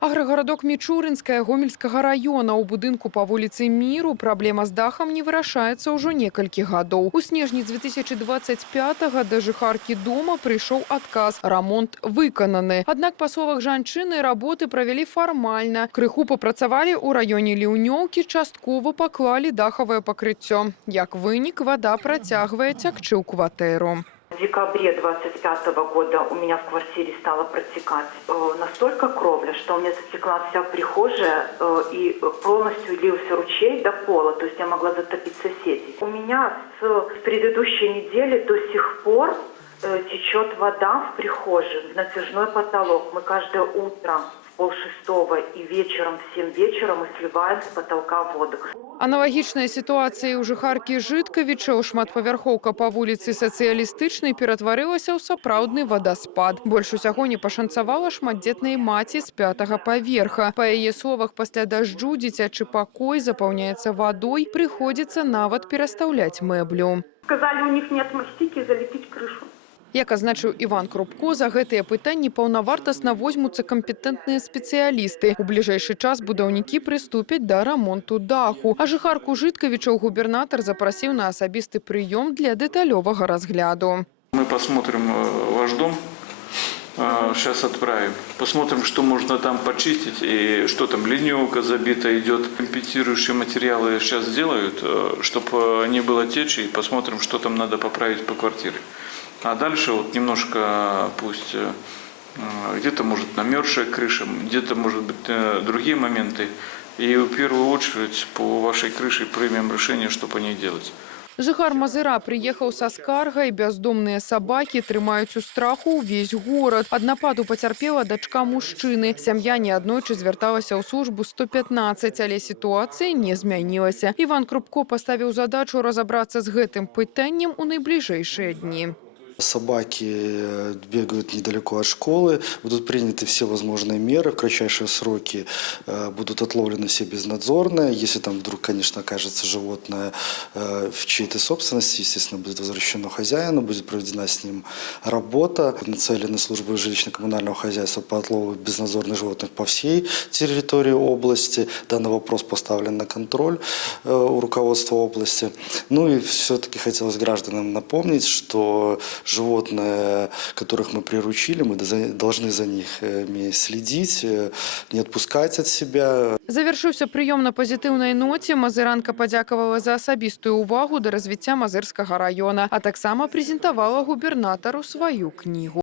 Аграгарадок Мічуринская Гомельскага района у будынку по вуліцы Міру праблема з дахам не вырашаецца ўжо некалькі гадоў. У снежні 2025-го да жыхаркі дома прыйшоў адказ. Рамонт выкананы. Аднак па словах жанчыны работы правялі фармальна. Крыху папрацавалі ў раёне Ліўнёўкі, часткова паклалі дахавае пакрыццё. Як вынік, вада працягвае цякчы ў кватэру. В декабре 25 года у меня в квартире стала протекать настолько кровля, что у меня затекла вся прихожая и полностью лился ручей до пола, то есть я могла затопить соседей. У меня с предыдущей недели до сих пор течет вода в прихожей, в натяжной потолок. Мы каждое утро в 5:30 и вечером в 7 вечера мы сливаем с потолка воду. Аналагічная сітуацыя ў жыхаркі Жыткавічаў. Шматпавярхоўка па вуліцы Сацыялістычнай ператварылася ў сапраўдны вадаспад. Больш усяго не пашанцавала шматдзетнай маці з 5-го паверха. Па яе словах, пасля дажджу дзіцячы пакой запаўняецца вадой, прыходзіцца нават перастаўляць мэблю. Сказали, у них нет мастики, залепить крышу. Як азначыў Іван Крупко, за гэтыя пытанні паўнавартасна возьмуцца кампетэнтныя спецыялісты. У бліжэйшы час будаўнікі прыступяць да рамонту даху. А жыхарку Жыткавічаў губернатар запрасіў на асабісты прыём для дэталёвага разгляду. Мы посмотрим ваш дом, сейчас отправим. Посмотрим, что можно там почистить и что там ливневка забита идет. Компенсирующие материалы сейчас сделают, чтобы не было течи. И посмотрим, что там надо поправить по квартире. А дальше вот немножко пусть где-то может намерзшая крыша, где-то может быть другие моменты. И в первую очередь по вашей крыше примем решение, что по ней делать. Жыхар Мазыра прыехаў са скаргай. Бяздомныя сабакі трымаюць у страху ўвесь горад. Ад нападу пацярпела дачка мужчыны. Сям'я неаднойчы звярталася ў службу 115, але сітуацыя не змянілася. Іван Крупко паставіў задачу разабрацца з гэтым пытаннем у найбліжэйшыя дні. Собаки бегают недалеко от школы, будут приняты все возможные меры, в кратчайшие сроки будут отловлены все безнадзорные. Если там вдруг, конечно, окажется животное в чьей-то собственности, естественно, будет возвращено хозяину, будет проведена с ним работа. Нацелены службы жилищно-коммунального хозяйства по отлову безнадзорных животных по всей территории области. Данный вопрос поставлен на контроль у руководства области. Ну и все-таки хотелось гражданам напомнить, что животные, которых мы приручили, мы должны за них следить, не отпускать от себя. Завяршыўся прыём на пазітыўнай ноце. Мазыранка падзякавала за асабістую ўвагу да развіцця Мазырскага района, а таксама прэзентавала губернатару сваю кнігу.